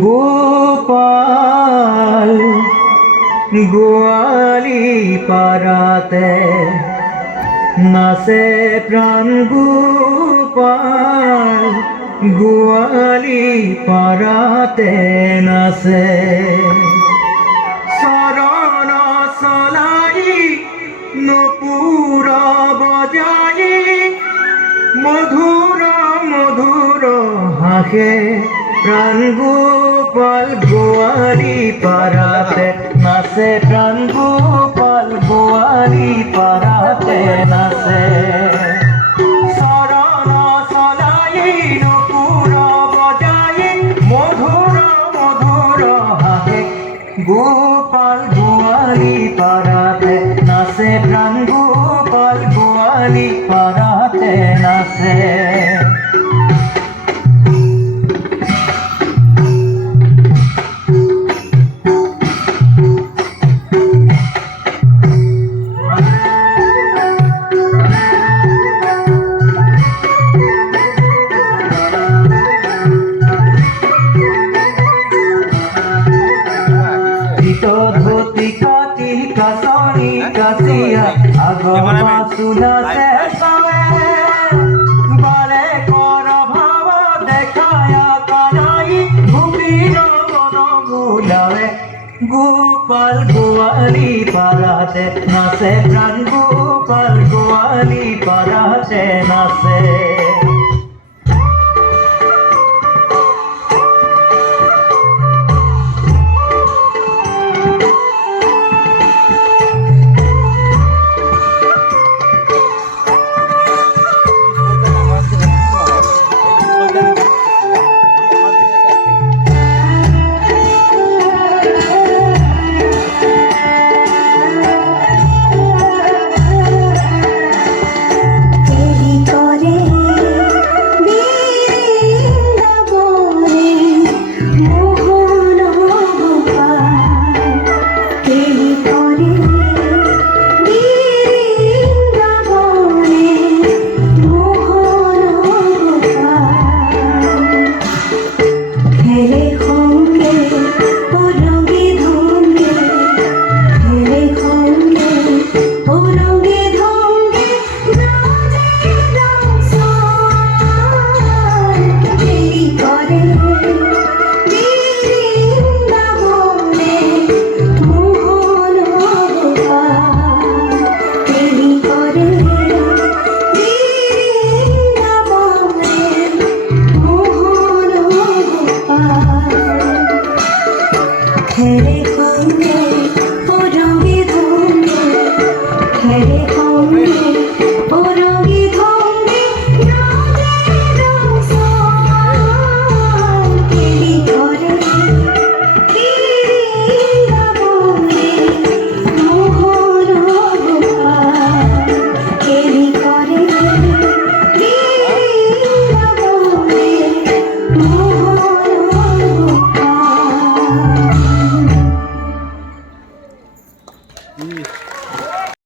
গোপাল গোয়ালি পাড়াতে নাচে প্রাণ গোপাল গোয়ালি পাড়াতে নাচে শরণ চলাই নপুর বজাই মধুর মধুর হাসে প্রাণ গোপাল গোয়ালি পাড়াতে নাচে প্রাণ গোপাল গোয়ালি পাড়াতে নাচে শরণ চলাই নপুর বজাই মধুর মধুর হাসে গোপাল গোয়ালি পাড়াতে নাচে প্রাণ গোপাল গোয়ালি পাড়াতে নাচে ধুতি কাটি কাসনি কাসিয়া আগমা সুনা সে সবে বারে কর ভাব দেখায়া কানাই ঘুমির মন গুলাবে গোপাল গোয়ালি পাড়াতে নাচে প্রাণ গোপাল গোয়ালি পাড়াতে নাচে Hey